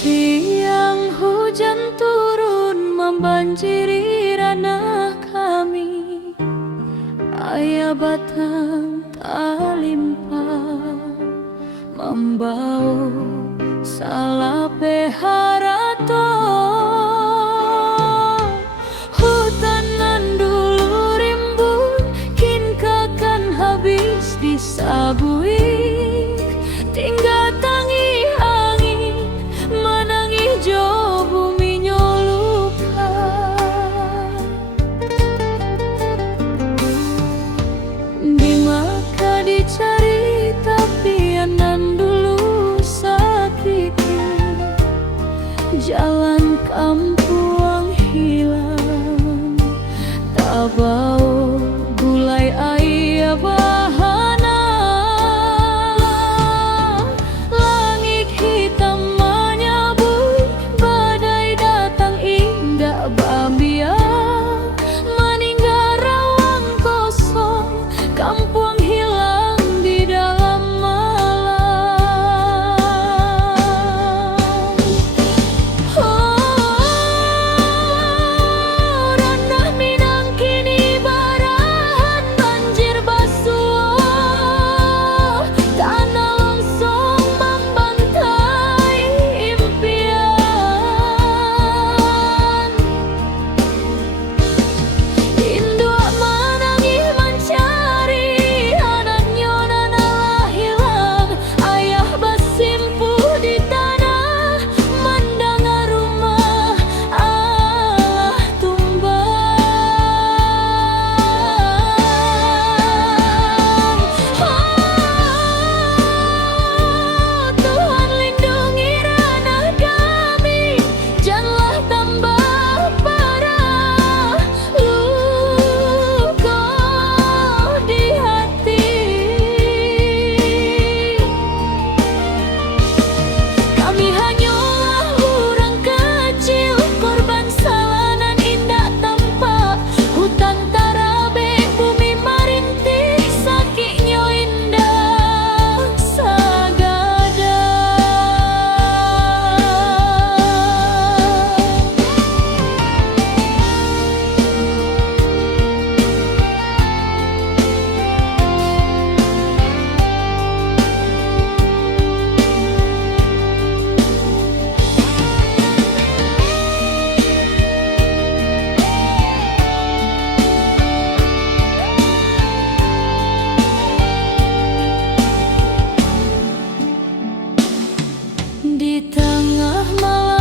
Siang hujan turun membanjiri ranah kami. Ayah batang talimpa membau salape harato. Hutan nan dulu rimbun kin kakan habis disabui. Tinggal tangi angin menangi jo bumi nyolupa. Di maka dicari tapi anan dulu sakiti. Jalan kampung hilang tak bau gulai ayah bahana. Langit hitam menyabui badai datang indah bambiang. Meninggal rawang kosong kampung hilang di dalam malam. Ranah Minang kini barahan banjir basuh. Tanah longsong membantai impian. Indua menangis mencari anaknya nanalah hilang. Ayah bersimpuh di tanah mendengar rumah Allah tumbang. Tuhan lindungi ranah kami, janganlah tambah parah luka di hati. Kami hanyalah orang kecil, korban salanan indah tanpa hutan tarabe, bumi merintih sakitnya indah sagada. Di tengah malam